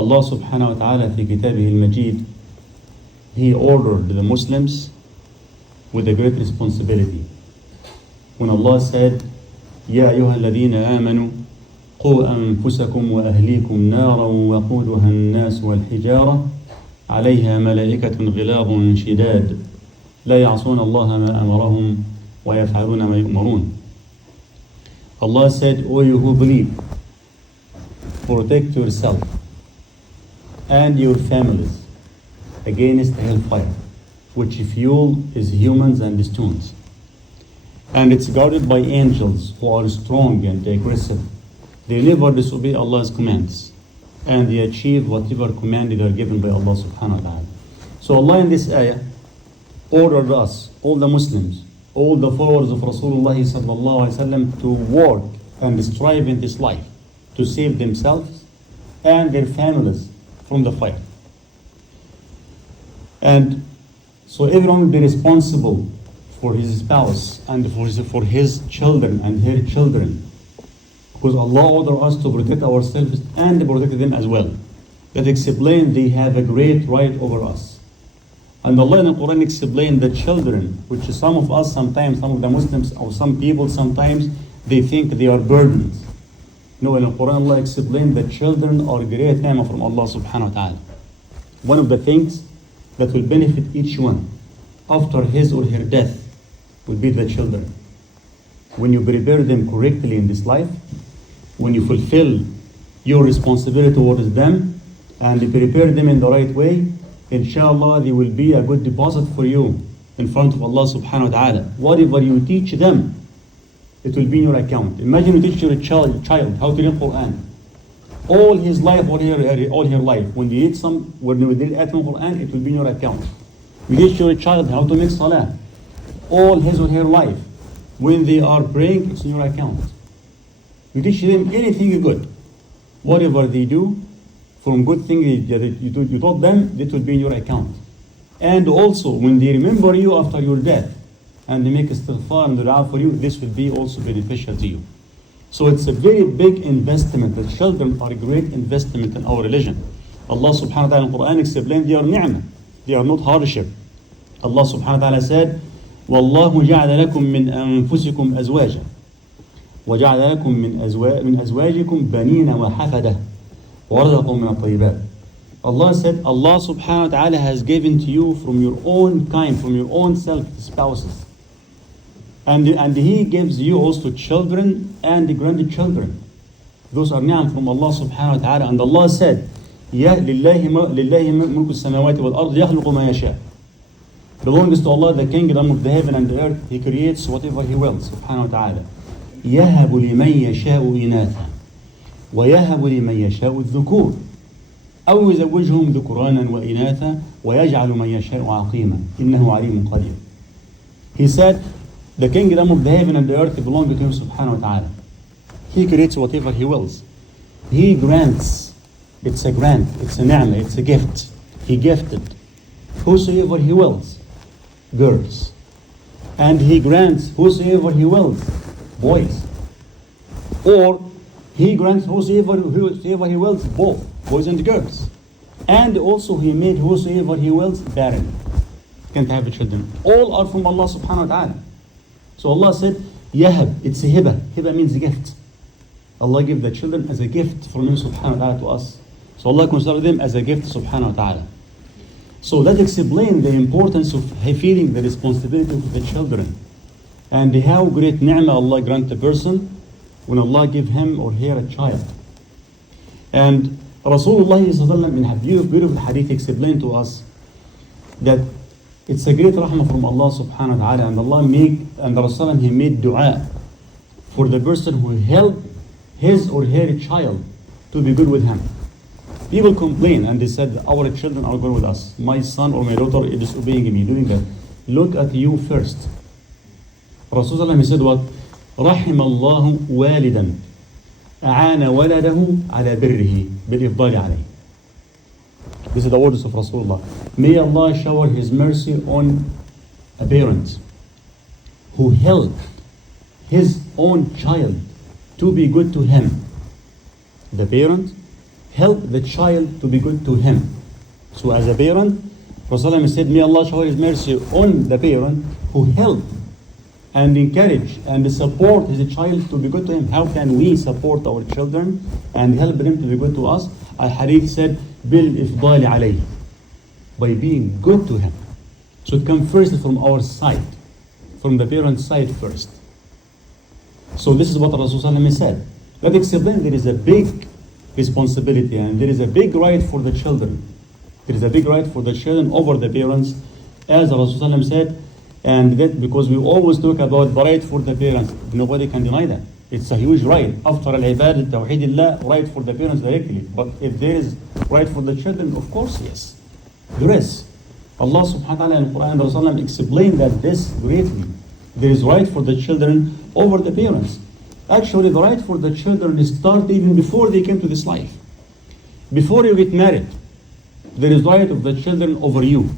Allah subhanahu wa ta'ala في كتابه المجيد, He ordered the Muslims with a great responsibility. When Allah said, يا أيها الذين آمنوا قوا أنفسكم وأهليكم نارا وقودها الناس والحجارة عليها ملائكة غلاظ شداد لا يعصون الله ما أمرهم ويفعلون ما يؤمرون. Allah said, O you who believe, protect yourself and your families against hellfire, which fuel is humans and stones. And it's guarded by angels who are strong and aggressive. They never disobey Allah's commands, and they achieve whatever command they are given by Allah subhanahu wa ta'ala. So Allah in this ayah ordered us, all the Muslims, all the followers of Rasulullah sallallahu alaihi wasallam, to work and strive in this life to save themselves and their families from the fire. And so everyone will be responsible for his spouse and for his children and her children, because Allah ordered us to protect ourselves and protect them as well. That explains they have a great right over us. And Allah in the Quran explained the children, which some of us sometimes, some of the Muslims or some people sometimes, they think they are burdens. No, in the Quran Allah explained that children are great ni'mah from Allah subhanahu wa ta'ala. One of the things that will benefit each one after his or her death will be the children. When you prepare them correctly in this life, when you fulfill your responsibility towards them and you prepare them in the right way, inshallah they will be a good deposit for you in front of Allah subhanahu wa ta'ala. Whatever you teach them, it will be in your account. Imagine you teach your child how to read Quran. All his life, all her life, when they read Quran, it will be in your account. You teach your child how to make salah. All his or her life, when they are praying, it's in your account. You teach them anything good. Whatever they do, from good things that you taught them, that will be in your account. And also, when they remember you after your death, and they make istighfar and dua for you, this will be also beneficial to you. So it's a very big investment. The children are a great investment in our religion. Allah subhanahu wa ta'ala in the Quran explained they are ni'mah. They are not hardship. Allah subhanahu wa ta'ala said, وَاللَّهُ جَعَلَ لَكُم مِّنْ أَنفُسِكُمْ أَزْوَاجًا وَجَعَلَ لَكُم مِّنْ أَزْوَاجِكُمْ بَنِينَ وَحَفَدَةً وَرَزَقَكُم مِّنَ الطَّيِّبَاتِ. Allah said, Allah subhanahu wa ta'ala has given to you from your own kind, from your own self, spouses. And He gives you also children and grandchildren. Those are ni'am from Allah subhanahu wa ta'ala. And Allah said, يَا لِلَّهِ مُلْكُ السَّمَاوَاتِ وَالْأَرْضِ يَخْلُقُ مَا يَشَاءُ. Belongs to Allah the kingdom of the heaven and the earth. He creates whatever He wills, subhanahu wa ta'ala. يَهَبُ لِمَنْ يَشَاءُ إِنَاثًا وَيَهَبُ لِمَنْ يَشَاءُ الذُّكُورَ أَوْ يُزَوِّجْهُمْ ذُكُرَانًا وَإِنَاثًا وَيَجْعَلُ مَنْ يَشَاءُ عَقِيمًا إِنَّهُ عَلِيمٌ قَدِيرٌ. He said, the kingdom of the heaven and the earth belong to Him subhanahu wa ta'ala. He creates whatever He wills. He grants. It's a grant. It's a ni'mah. It's a gift. He gifted whosoever He wills, girls. And He grants whosoever He wills, boys. Or He grants whosoever He wills, both boys and girls. And also He made whosoever He wills barren. Can't have children. All are from Allah subhanahu wa ta'ala. So Allah said, Yahab, it's a hiba. Hiba means gift. Allah gave the children as a gift from Him subhanahu wa ta'ala to us. So Allah considers them as a gift subhanahu wa ta'ala. So that explains the importance of feeling the responsibility of the children. And how great ni'mah Allah grant a person when Allah give him or her a child. And Rasulullah in a beautiful hadith explained to us that it's a great rahmah from Allah subhanahu wa ta'ala, and Allah Rasulullah, He made dua for the person who helped his or her child to be good with him. People complain and they said, our children are good with us. My son or my daughter is disobeying me, doing that. Look at you first. Rasulullah, he said what? رحم الله والدا أعان ولده على بره بالإفضال عليه. These are the words of Rasulullah. May Allah shower His mercy on a parent who helped his own child to be good to him. The parent help the child to be good to him. So as a parent, Rasulullah said, may Allah shower His mercy on the parent who help and encourage and support his child to be good to him. How can we support our children and help them to be good to us? Al-Hadith said, bil-ifdali alayh, by being good to him. So it comes first from our side, from the parent's side first. So this is what Rasulullah said. Let me explain, there is a big responsibility and there is a big right for the children. There is a big right for the children over the parents, as Rasulullah said, and that because we always talk about the right for the parents. Nobody can deny that. It's a huge right. After al-ibad, tawheedillah, right for the parents directly. But if there is right for the children, of course, yes. There is. Allah subhanahu wa ta'ala in Quran and Rasulullah explained that this greatly. There is right for the children over the parents. Actually, the right for the children starts even before they came to this life. Before you get married, there is right of the children over you,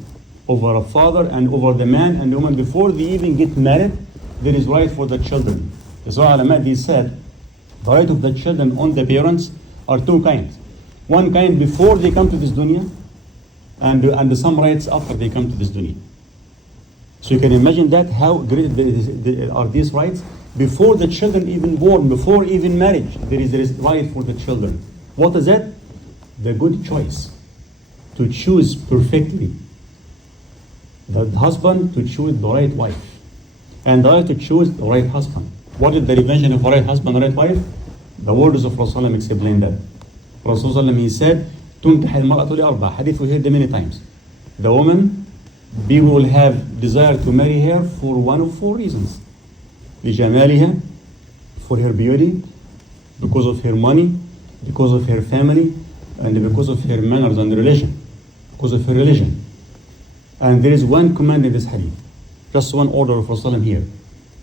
over a father and over the man and the woman. Before they even get married, there is right for the children. That's why Al-Mahdi said, the right of the children on the parents are two kinds. One kind before they come to this dunya, and some rights after they come to this dunya. So you can imagine that, how great are these rights. Before the children even born, before even marriage, there is right for the children. What is that? The good choice. To choose perfectly. The husband to choose the right wife. And the wife to choose the right husband. What is the definition of right husband and right wife? The words of Rasulullah explain that. Rasulullah, he said, تُنْكَحِ الْمَرْأَةُ لِأَرْبَعٍ. Hadith we heard many times. The woman, people will have desire to marry her for one of four reasons. لِجَمَالِهَا, for her beauty, because of her money, because of her family, and because of her manners and religion. Because of her religion. And there is one command in this hadith. Just one order of Rasulullah here.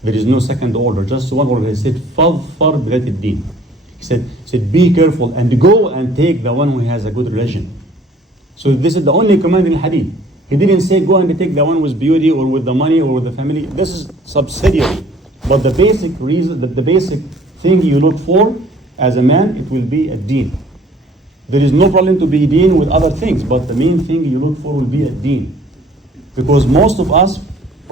There is no second order, just one order. He said, فَظْفَرْ بِذَاتِ الدِّينِ. He said, be careful and go and take the one who has a good religion. So this is the only command in hadith. He didn't say go and take the one with beauty or with the money or with the family. This is subsidiary. But the basic reason, the basic thing you look for as a man, it will be a deen. There is no problem to be deen with other things, but the main thing you look for will be a deen. Because most of us,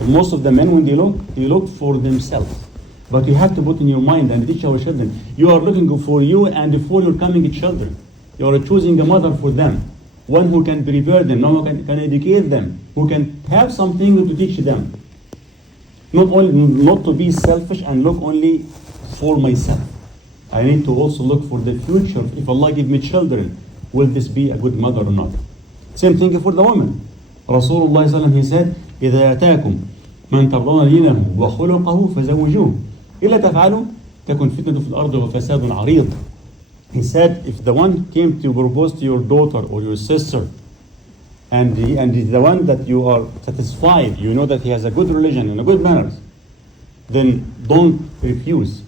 most of the men, when they look for themselves. But you have to put in your mind and teach our children. You are looking for you and for your coming children. You are choosing a mother for them. One who can prepare them, one who can educate them, who can have something to teach them. Not to be selfish and look only for myself. I need to also look for the future. If Allah give me children, will this be a good mother or not? Same thing for the woman. Rasulullah sallallahu alaihi wasallam, he said, إِذَا يَتَاكُمْ مَنْ تَرْضَوْنَ دِينَهُ وَخُلُقَهُ فَزَوِّجُوهُ إِلَّا تَفْعَلُوا تَكُنْ فِتْنَةٌ فِي الْأَرْضِ وَفَسَادٌ عَرِيضٌ. He said, if the one came to propose to your daughter or your sister, and is the one that you are satisfied, you know that he has a good religion and a good manners, then don't refuse.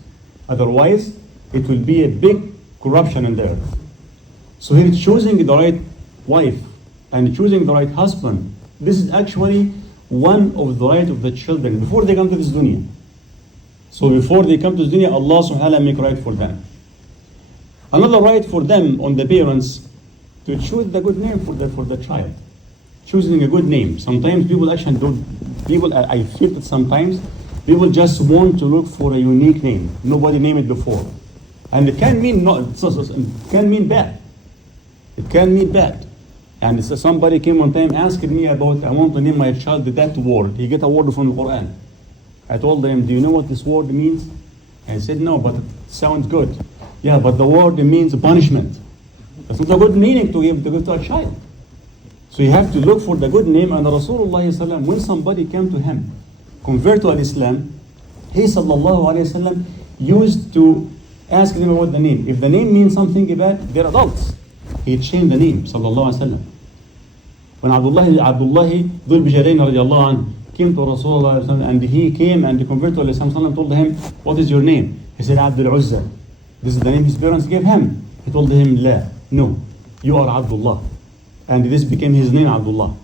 Otherwise, it will be a big corruption in the earth. So here, choosing the right wife and choosing the right husband, this is actually one of the right of the children before they come to this dunya. So before they come to this dunya, Allah subhanahu wa ta'ala make right for them. Another right for them on the parents to choose the good name for the child. Choosing a good name. Sometimes people actually don't. I feel that sometimes people just want to look for a unique name. Nobody named it before, and it can mean it can mean bad. It can mean bad. And so somebody came one time asking me about, I want to name my child that word. He get a word from the Quran. I told him, do you know what this word means? And he said, no, but it sounds good. Yeah, but the word means punishment. That's not a good meaning to give to a child. So you have to look for the good name. And Rasulullah, when somebody came to him, convert to Islam, he sallallahu used to ask them about the name. If the name means something bad, they're adults. He changed the name sallallahu. When Abdullah Dhul Bijarain radiallahu anhu came to Rasulullah and he came and converted to Islam, told him, what is your name? He said, Abdul Uzza. This is the name his parents gave him. He told him, La, no, you are Abdullah. And this became his name, Abdullah.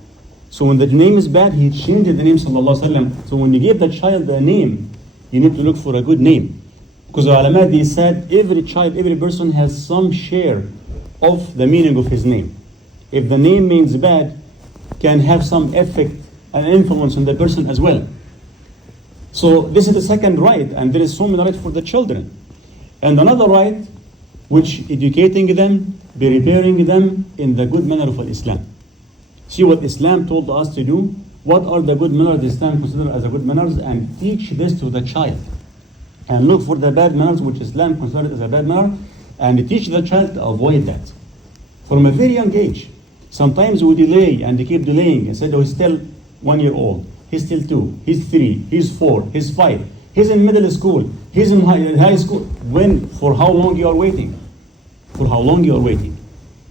So when the name is bad, he changed the name, sallallahu alaihi wasallam. So when you give the child a name, you need to look for a good name. Because the ulama, they said, every child, every person has some share of the meaning of his name. If the name means bad, can have some effect and influence on the person as well. So this is the second right, and there is so many rights for the children. And another right, which educating them, preparing them in the good manner of Islam. See what Islam told us to do. What are the good manners Islam considers as a good manners, and teach this to the child. And look for the bad manners which Islam considers as a bad manner, and teach the child to avoid that. From a very young age. Sometimes we delay and they keep delaying and said, oh, he's still 1 year old, he's still 2, he's 3, he's 4, he's 5, he's in middle school, he's in high school. When? For how long you are waiting? For how long you are waiting?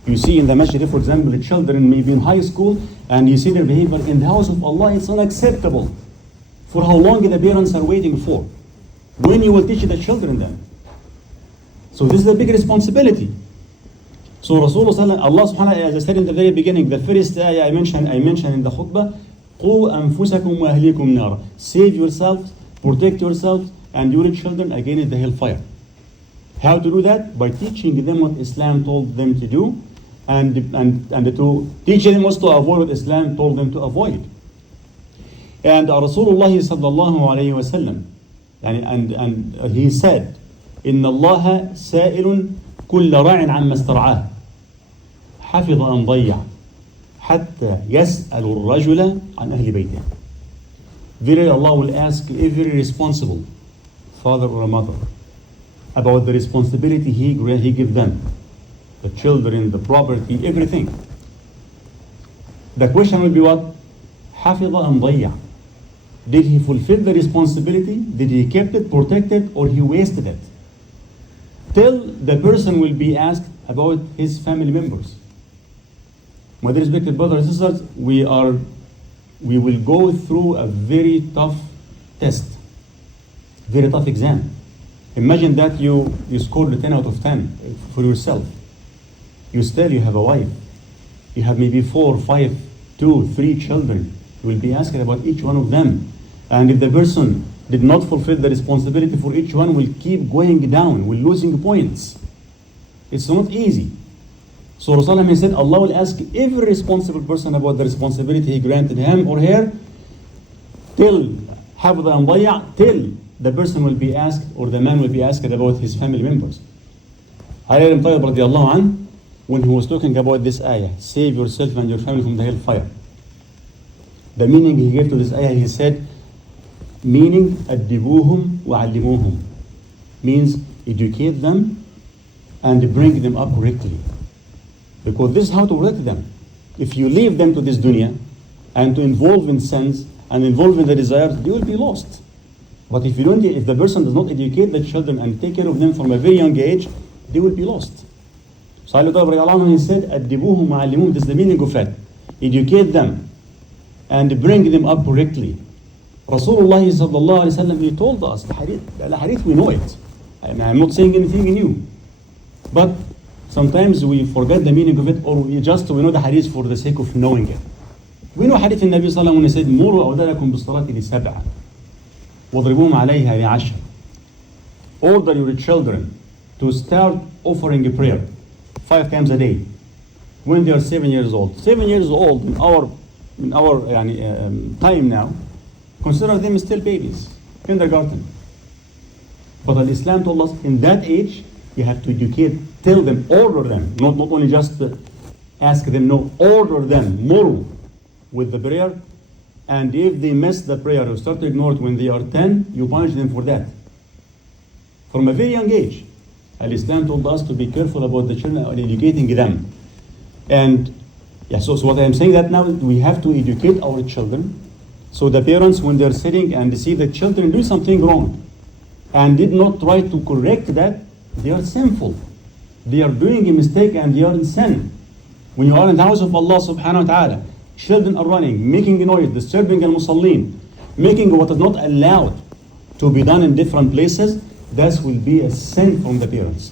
You see in the masjid, for example, the children may be in high school and you see their behavior in the house of Allah, it's unacceptable. For how long the parents are waiting for? When you will teach the children then? So this is a big responsibility. So Rasulullah, Allah subhanahu wa ta'ala, as I said in the very beginning, the first ayah I mentioned in the khutbah, قُوا أَنفُسَكُمْ وَأَهْلِيكُمْ نَارًا. Save yourselves, protect yourselves and your children against the hellfire. How to do that? By teaching them what Islam told them to do, and to teach them also to avoid what Islam told them to avoid. And Rasulullah sallallahu alayhi wa sallam, and he said, إِنَّ اللَّهَ سَائِلٌ كُلَّ رَاعٍ عَمَّا اسْتَرْعَاهُ حفظ أن ضيع حتى يسأل الرجل عن أهل بيته. Verily Allah will ask every responsible father or a mother about the responsibility he gave them, the children, the property, everything. The question will be what? حفظ أن ضيع. Did he fulfill the responsibility? Did he keep it, protect it, or he wasted it? Till the person will be asked about his family members. My dear respected brothers and sisters, we will go through a very tough test, very tough exam. Imagine that you scored a 10 out of 10 for yourself. You have a wife. You have maybe 4, 5, 2, 3 children. You will be asked about each one of them. And if the person did not fulfill the responsibility for each one, will keep going down, will losing points. It's not easy. So Rasulullah said, Allah will ask every responsible person about the responsibility he granted him or her, till the person will be asked, or the man will be asked about his family members. Ali ibn Tayyib radiallahu anh, when he was talking about this ayah, save yourself and your family from the hellfire, the meaning he gave to this ayah, he said, meaning أَدِّبُوهُمْ وَعَلِّمُوهُمْ, means educate them and bring them up correctly. Because this is how to protect them. If you leave them to this dunya and to involve in sins and involve in the desires, they will be lost. But if the person does not educate the children and take care of them from a very young age, they will be lost. So he said, أَدِّبُوهُمْ وَعَلِّمُوهُم, this is the meaning of it. Educate them and bring them up correctly. Rasulullah sallallahu alayhi wa sallam, he told us, the hadith we know it. I'm not saying anything new. But sometimes we forget the meaning of it, or we know the hadith for the sake of knowing it. We know hadith in Nabi sallallahu alayhi wa sallam when he said, مُرُوا أَوْدَلَكُمْ بِالصَّلَاةِ لِسَبْعَ وَضْرِبُوهُمْ عَلَيْهَا لِعَشْرٍ. Order your children to start offering a prayer 5 times a day when they are 7 years old. 7 years old in our time now, consider them still babies, kindergarten. But Islam told us in that age, you have to educate, tell them, order them, not only just ask them, no, order them more with the prayer. And if they miss the prayer or start to ignore it when they are 10, you punish them for that. From a very young age, Islam told us to be careful about the children and educating them. And so what I am saying that now, we have to educate our children. So the parents, when they're sitting and see the children do something wrong and did not try to correct that, they are sinful. They are doing a mistake and they are in sin. When you are in the house of Allah subhanahu wa ta'ala, children are running, making a noise, disturbing al-musallin, making what is not allowed to be done in different places, that will be a sin from the parents.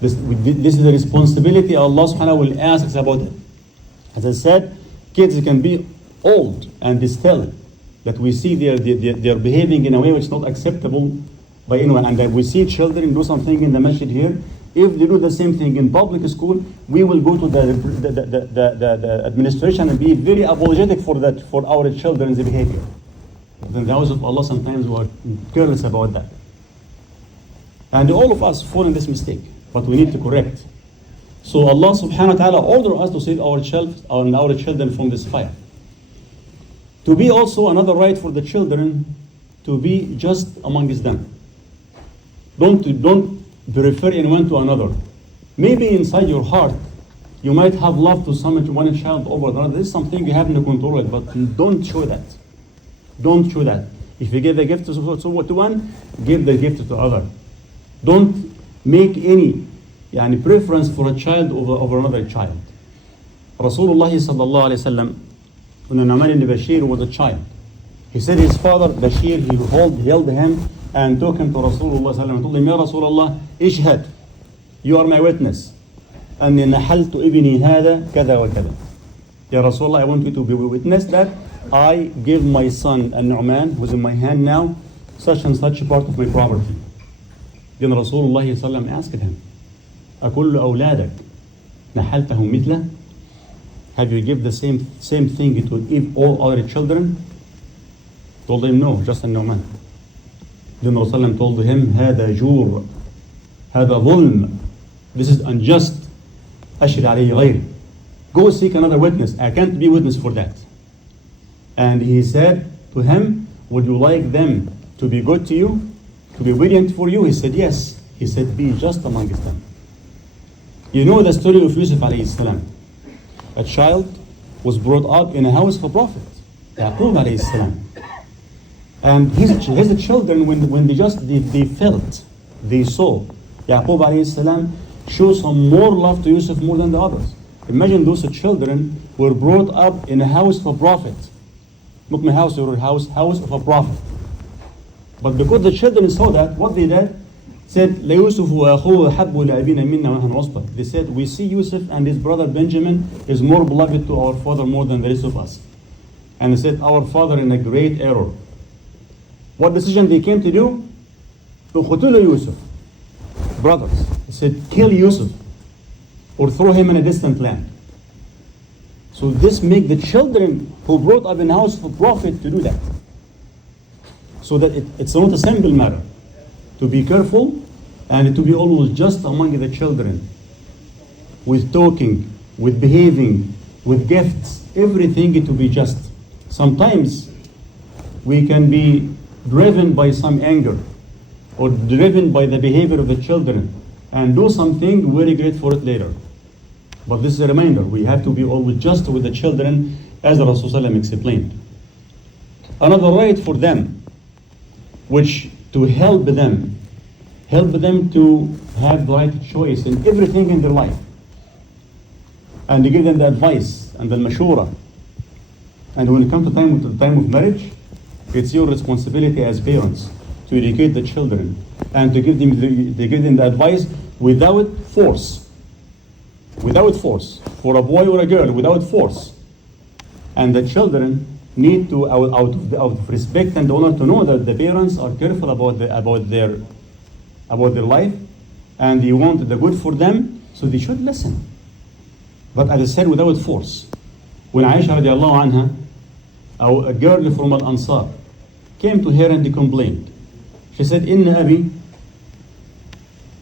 This is the responsibility Allah subhanahu wa ta'ala will ask us about it. As I said, kids can be old and still that we see they are behaving in a way which is not acceptable by anyone, and that we see children do something in the masjid here If they do the same thing in public school, we will go to the administration and be very apologetic for that, for our children's behavior. But in the house of Allah, sometimes we are careless about that. And all of us fall in this mistake, but we need to correct. So Allah subhanahu wa ta'ala ordered us to save our children from this fire. To be also another right for the children to be just amongst them. Don't refer anyone to another. Maybe inside your heart, you might have love to one child over another. This is something you have no control of, but don't show that. Don't show that. If you give a gift to one, give the gift to the other. Don't make any preference for a child over another child. Rasulullah sallallahu alayhi wa sallam, when Nu'man ibn Bashir was a child, he said his father Bashir, he held him and took him to Rasulullah sallallahu alayhi wa sallam and told him, Ya Rasulullah, ishhad, you are my witness. أني نحلت ابني هذا كذا وكذا. Ya Rasulullah, I want you to be witness that I give my son Nu'man, who's in my hand now, such and such part of my property. Then Rasulullah sallallahu alayhi wa sallam asked him, أكل أولادك نحلتهم مثله? Have you give the same thing to all other children? Told him no, just a Nu'man. Then Rasulullah told him, هذا جور, هذا ظلم, this is unjust. أشهد عليه غيري. Go seek another witness. I can't be witness for that. And he said to him, would you like them to be good to you, to be obedient for you? He said yes. He said, be just amongst them. You know the story of Yusuf alayhi salam. A child was brought up in a house of a prophet, Yaqub alayhi salam. And his children, when they felt, they saw Yaqub alayhi salam show some more love to Yusuf more than the others. Imagine those children were brought up in a house of a prophet. Not my house, your house of a prophet. But because the children saw that, what they did, said, لَيُوسُفُ وَأَخُوهُ حَبُّ لَأَبِينَ مِنَّا وَنَحْنُ عُصْبَةٌ. They said, we see Yusuf and his brother Benjamin is more beloved to our father more than the rest of us. And they said, our father in a great error. What decision they came to do? اقتلوا Yusuf. Brothers. They said, kill Yusuf or throw him in a distant land. So this make the children who brought up in the house of a prophet to do that. So that it's not a simple matter. To be careful and to be always just among the children. With talking, with behaving, with gifts, everything to be just. Sometimes we can be driven by some anger or driven by the behavior of the children and do something we regret for it later. But this is a reminder, we have to be always just with the children as the Rasulullah explained. Another right for them, which to help them to have the right choice in everything in their life. And to give them the advice and the mashura. And when it comes to the time of marriage, it's your responsibility as parents to educate the children and to give them the advice without force. Without force. For a boy or a girl, without force. And the children need to, out of respect and honor, to know that the parents are careful about their life and they want the good for them, so they should listen. But as I said, without force. When Aisha radiallahu anha, a girl from Al-Ansar, came to her and they complained. She said, إن أبي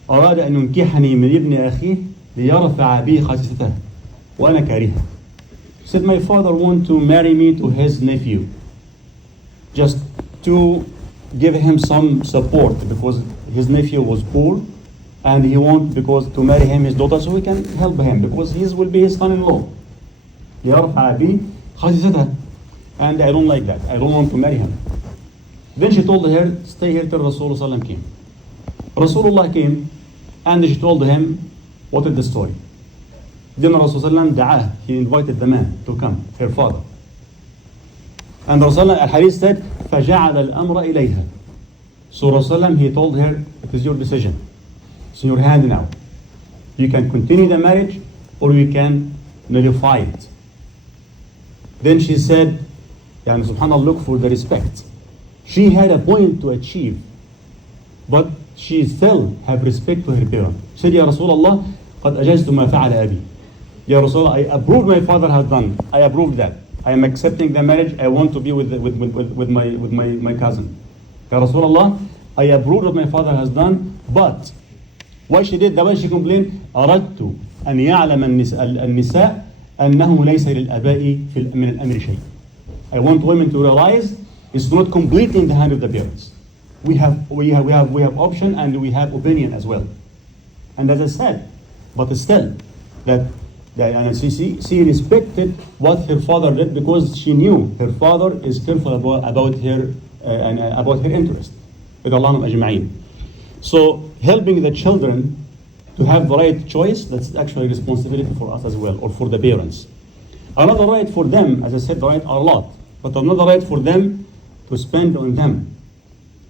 أراد أن ينكحني من ابن أخيه ليرفع بي خسيته وأنا كارهة. She said, my father wants to marry me to his nephew, just to give him some support because his nephew was poor and he wants to marry him his daughter so he can help him because he will be his son-in-law. ليرفع بي خسيته. And I don't like that. I don't want to marry him. Then she told her, stay here till Rasulullah came. Rasulullah came and she told him, what is the story? Then Rasulullah da'ah, he invited the man to come, her father. And Rasulullah, al-Hadith said, فَجَعَلَ الْأَمْرَ إِلَيْهَا. So Rasulullah, he told her, it is your decision. It's in your hand now. You can continue the marriage or you can nullify it. Then she said, subhanAllah, look for the respect. She had a point to achieve, but she still have respect for her parent. She said, Ya Rasulullah, قد أجزت ما فعل أبي. Ya Rasulullah, I approve my father has done. I approve that. I am accepting the marriage. I want to be with my cousin. Ya Rasulullah, I approve what my father has done, but why she did that? Why she complained? أردت أن يعلم النساء أنه ليس للآباء من الأمر شيء. I want women to realize it's not completely in the hand of the parents. We have option and we have opinion as well. And as I said, but still, and she respected what her father did because she knew her father is careful about her and about her interest. With Allah ajma'in. So helping the children to have the right choice, that's actually a responsibility for us as well, or for the parents. Another right for them, as I said, the right are a lot, but another right for them to spend on them.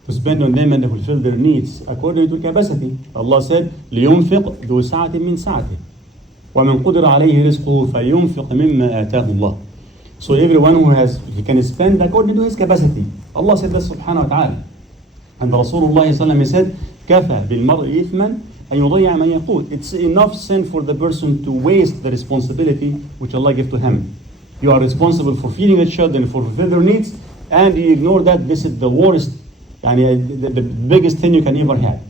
To spend on them and to fulfill their needs according to capacity. Allah said, لِيُنْفِقْ ذُو سَعَةٍ مِّن سَعَةٍ وَمَنْ قُدِرَ عَلَيْهِ رِزْقُهُ فَلْيُنْفِقْ مِمَّا آتَاهُ اللَّهُ. So everyone he can spend according to his capacity. Allah said that subhanahu wa ta'ala. And Rasulullah sallallahu said, كَفَى بِالْمَرْءِ إِثْمًا أَنْ يُضَيَّعَ مَنْ يَقُوتُ. It's enough sin for the person to waste the responsibility which Allah gave to him. You are responsible for feeding the children, for fulfilling their needs, and you ignore that. This is the worst, the biggest thing you can ever have.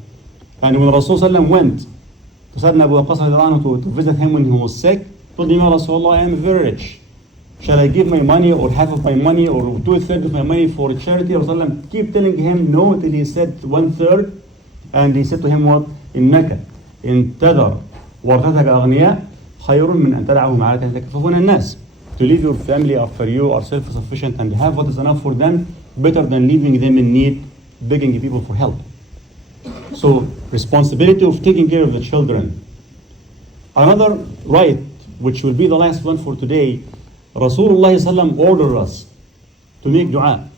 And when Rasulullah went to Sayyidina Abu Waqqas to visit him when he was sick, told him, Rasulullah, I am very rich. Shall I give my money or half of my money or 2/3 of my money for charity? Rasulullah keep telling him no till he said 1/3. And he said to him what? إنك إن تذر ورثتك أغنياء خير من أن تدعهم على يتكففون الناس. To leave your family after you are self-sufficient and have what is enough for them, better than leaving them in need, begging people for help. So, responsibility of taking care of the children. Another right, which will be the last one for today, Rasulullah sallam ordered us to make dua.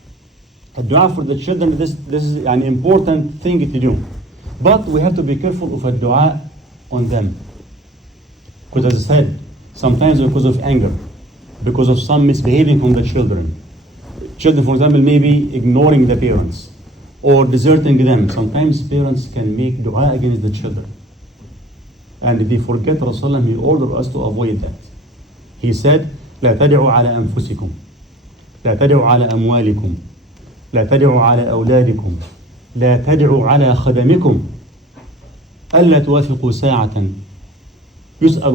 A dua for the children, this is an important thing to do. But we have to be careful of a dua on them. Because as I said, sometimes because of anger, because of some misbehaving from the children. Children, for example, maybe ignoring the parents or deserting them. Sometimes parents can make dua against the children. And if they forget Rasulullah, he ordered us to avoid that. He said, لا تدعوا على أنفسكم لا تدعوا على أموالكم لا تدعوا على أولادكم لا تدعوا على خدمكم ألا توافقوا ساعة يسأل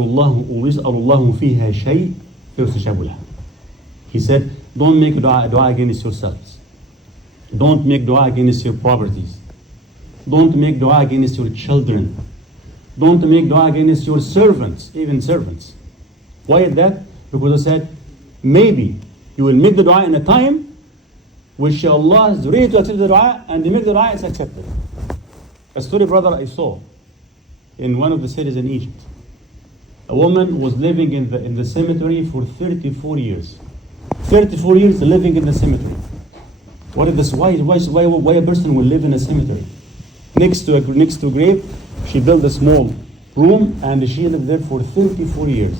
الله فيها شيء فيستجاب له. He said, don't make dua against yourselves. Don't make dua against your properties. Don't make dua against your children. Don't make dua against your servants, even servants. Why is that? Because I said, maybe you will make the dua in a time which Allah is ready to accept the dua, and they make the dua, it's accepted. A story, brother, I saw in one of the cities in Egypt. A woman was living in the cemetery for 34 years. 34 years living in the cemetery. What is this? Why a person will live in a cemetery? Next to a grave, she built a small room and she lived there for 34 years.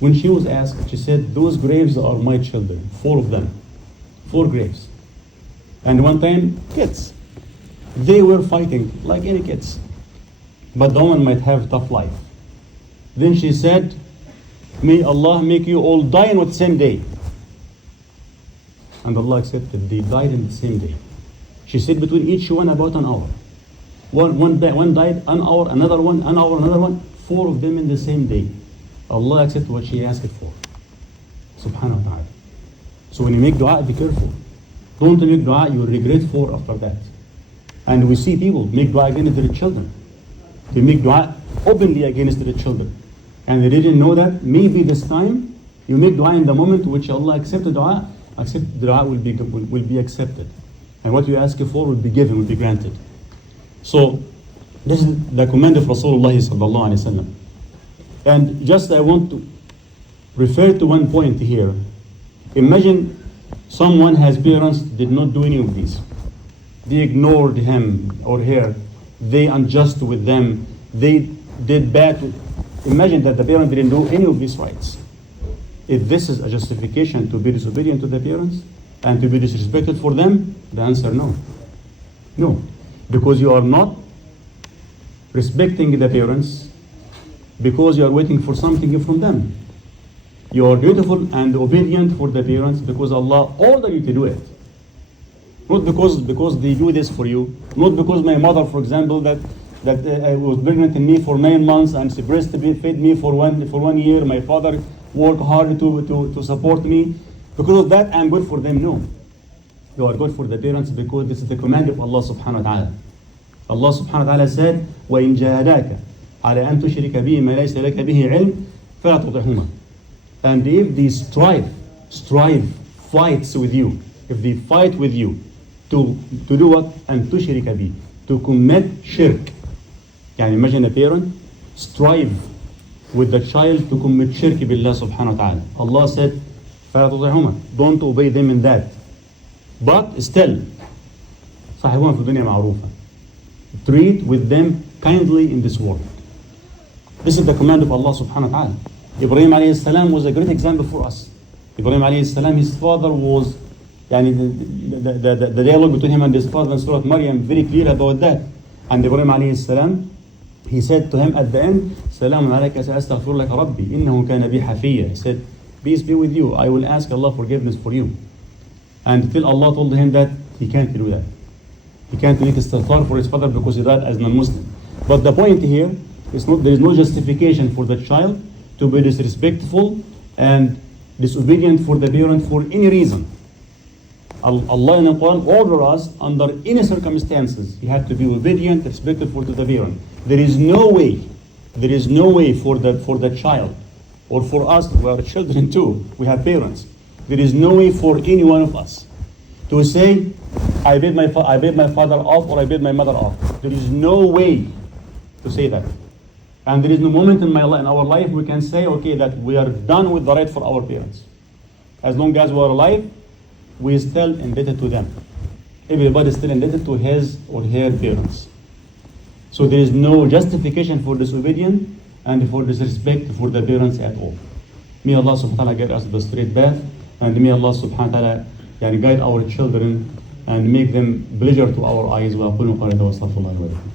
When she was asked, she said, those graves are my children, 4 of them. 4 graves. And one time, kids. They were fighting like any kids. But the woman might have a tough life. Then she said, may Allah make you all die on the same day. And Allah accepted. They died in the same day. She said between each one about an hour. One died an hour, another one, an hour, another one. 4 of them in the same day. Allah accepted what she asked for. Subhanahu wa ta'ala. So when you make dua, be careful. Don't make dua, you will regret for after that. And we see people make dua against their children. They make dua openly against their children. And they didn't know that maybe this time you make dua in the moment which Allah accepts the dua will be accepted. And what you ask for will be given, will be granted. So this is the command of Rasulullah sallallahu alaihi wasallam. And just I want to refer to one point here. Imagine someone has parents did not do any of these. They ignored him or her. They unjust with them. They did bad. Imagine that the parent didn't do any of these rights. If this is a justification to be disobedient to the parents and to be disrespected for them, the answer no. No. Because you are not respecting the parents because you are waiting for something from them. You are dutiful and obedient for the parents because Allah ordered you to do it. Not because they do this for you. Not because my mother, for example, that was pregnant in me for 9 months and she breastfed me for one year. My father worked hard to support me. Because of that, I'm good for them. No. You are good for the parents because this is the command of Allah subhanahu wa ta'ala. Allah subhanahu wa ta'ala said, وَإِن جَاهَدَاكَ عَلَى أَن تُشْرِكَ بِهِ مَا لَيْسَ لَكَ بِهِ عِلْمٍ فَلَا تُطِعْهُمَا. And if they fights with you, if they fight with you to do what? أَن تُشْرِكَ بِهِ, to commit shirk. Yani imagine a parent strive with the child to commit shirk billah subhanahu wa ta'ala. Allah said, فَلَا تُطِعْهُمَا, don't obey them in that. But still, صاحبهم في الدنيا معروفة. Treat with them kindly in this world. This is the command of Allah subhanahu wa ta'ala. Ibrahim alayhi salam was a great example for us. Ibrahim alayhi salam, his father was, the dialogue between him and his father in Surah Maryam very clear about that. And Ibrahim alayhi salam, he said to him at the end, Salamun alayka sa'astaghfir laka rabbi, innahu kana bi hafiyya. He said, peace be with you, I will ask Allah forgiveness for you. And till Allah told him that he can't do that. He can't make istighfar for his father because he died as non-Muslim. But the point here is there is no justification for the child to be disrespectful and disobedient for the parent for any reason. Allah in the Quran orders us under any circumstances. You have to be obedient, respectful to the parent. There is no way for the child or for us, we are children too, we have parents. There is no way for any one of us to say, I bid my father off or I bid my mother off. There is no way to say that. And there is no moment in our life we can say, okay, that we are done with the right for our parents. As long as we are alive, we are still indebted to them. Everybody is still indebted to his or her parents. So there is no justification for disobedience and for disrespect for the parents at all. May Allah subhanahu wa ta'ala guide us the straight path, and may Allah subhanahu wa ta'ala guide our children and make them pleasure to our eyes. وأقول قولي هذا وأستغفر الله لي ولكم.